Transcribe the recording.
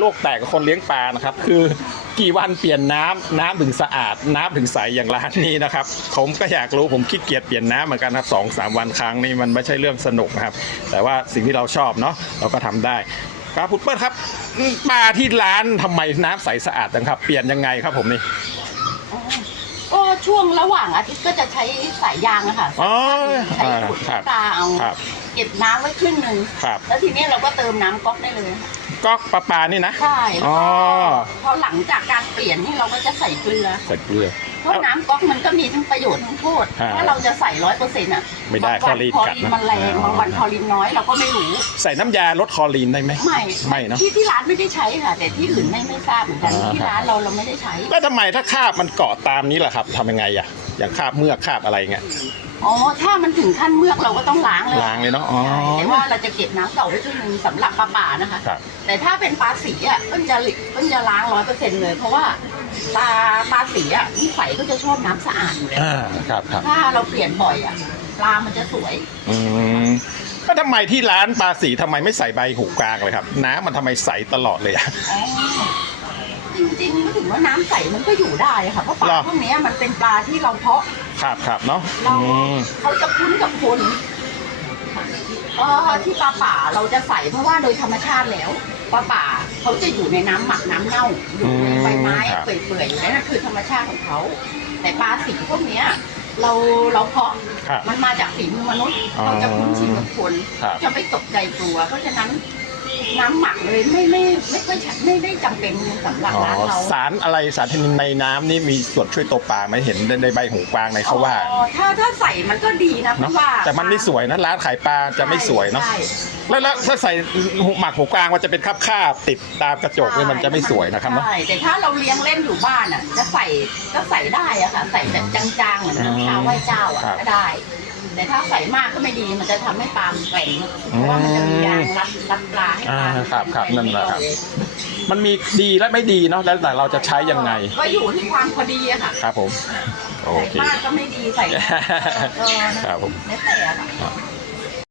โลกแตกกับคนเลี้ยงปลานะครับ คือกี่วันเปลี่ยนน้ำน้ำถึงสะอาด น้ำถึงใสอย่างร้านนี้นะครับ ผมก็อยากรู้ผมขี้เกียจเปลี่ยนน้ำเหมือนกันครับสองสามวันครั้งนี่มันไม่ใช่เรื่องสนุกนะครับ แต่ว่าสิ่งที่เราชอบเนาะเราก็ทำได้ครับพุทธเปิ้ลครับปลาที่ร้านทำไมน้ำใสสะอาดจังครับ เปลี่ยนยังไงครับผมนี่ก็ช่วงระหว่างอาทิตย์ก็จะใช้สายยางอะค่ะอ๋อใช้อ่าดูดครับปลาเอาครับเก็บน้ำไว้ครึ่งหนึ่งครับแล้วทีนี้เราก็เติมน้ำก๊อกได้เลยค่ะ ก๊อกปลาปลานี่นะ ใช่แล้วอ๋อก็พอหลังจากการเปลี่ยนนี่เราก็จะใส่เกลือ ใส่เกลือ เพราะน้ำก๊อกมันก็มีทั้งประโยชน์ทั้งโทษอ่าถ้าเราจะใส่ร้อยเปอร์เซ็นต์อะไม่ได้บางวันคลอรีนคลอกัดรีนนะมันแรงอ๋อบางวันคลอรีนน้อยเราก็ไม่รู้ใส่น้ำยาลดคลอรีนได้ไหมไม่ไม่เนอะที่ที่ร้านไม่ได้ใช้ค่ะ แต่ที่อื่นไม่ไม่ทราบเหมือนกันอ่า ที่ร้านเราเราไม่ได้ใช้ แล้วทำไมถ้าคราบมันเกาะตามนี้ล่ะครับทำยังไงอะอย่างคราบเมือกคราบอะไรเงี้ย อ๋อ ถ้ามันถึงขั้นเมือกเราก็ต้องล้างเลยล้างเลยเนาะอ๋อใช่แต่ว่าเราจะเก็บน้ำเก่าไว้ครึ่งหนึงสำหรับปลาป่านะคะ ครับ แต่ถ้าเป็นปลาสีอะเพิ่งจะหลิเพิ่งจะล้างร้อยเปอร์เซ็นต์เลย เพราะว่าปลาปลาสีอะนิสัยก็จะชอบน้ำสะอาดอยู่แล้วอ่าครับครับถ้าเราเปลี่ยนบ่อยอะปลามันจะสวย อืมก็ทำไมที่ร้านปลาสีทำไมไม่ใส่ใบหูกลางเลยครับ น้ำมันทำไมใสตลอดเลยอะ อ๋อ จริงๆก็ถึงว่าน้ำใสมันก็อยู่ได้ค่ะเพราะปหรลาอพวกเนี้ยมันเป็นปลาที่เราเพาะครับครับเนาะเราอืมเขาจะคุ้นกับคนเออที่ปลาป่าเราจะใส่เพราะว่าโดยธรรมชาติแล้วปลาป่าเขาจะอยู่ในน้ำหมักน้ำเน่าอยู่ในใบไม้เปื่อยๆอยู่นั่นคือธรรมชาติของเขาแต่ปลาสีพวกเนี้ย เราเราเพาะ ครับ มันมาจากฝีมือมนุษย์ อ๋อเขาจะคุ้นชินกับคน ครับ จะไม่ตกใจกลัว เพราะฉะนั้น น้ำหมักเลยไม่ไม่ไม่ค่อยใช้ไม่ได้จำเป็นสำหรับอ๋อร้านเราสารอะไรสารเคมีในน้ำนี่มีส่วนช่วยตัวปลาไหมเห็นในใบหูกลางในเขาว่าอ๋อถ้าถ้าใส่มันก็ดีนะเพเนาะราะว่าแต่มันไม่สวยนะร้านขายปลาจะไม่สวยเนาะใช่แล้วแล้วถ้าใส่หูหมักหูกลางมันจะเป็นคราบคาบๆติดตามกระจกเนี่ยมันจะไม่สวยนะครับเนาะ ใช่แต่ถ้าเราเลี้ยงเล่นอยู่บ้านอะจะใส่ก็ใส่ได้อะค่ะ ใส่แบบจางๆเหมือนอืมน้ำชาไหว้เจ้าอะครับ ก็ได้ แต่ถ้าใส่มากก็ไม่ดี มันจะทำให้ปลามันแกว่งเพราะว่ามันจะมียางรัดรัดปลาให้ปลาอ่าครับครับแกว่งนั่นแหละครับไม่ได้เยมันมีดีและไม่ดีเนาะแล้วแต่เราจะใช้ยังไงก็อยู่ที่ความพอดีอะค่ะครับผม โอใส่เค มากก็ไม่ดีใส่น้อยก็ครับผม แล้วแต่อะค่ะ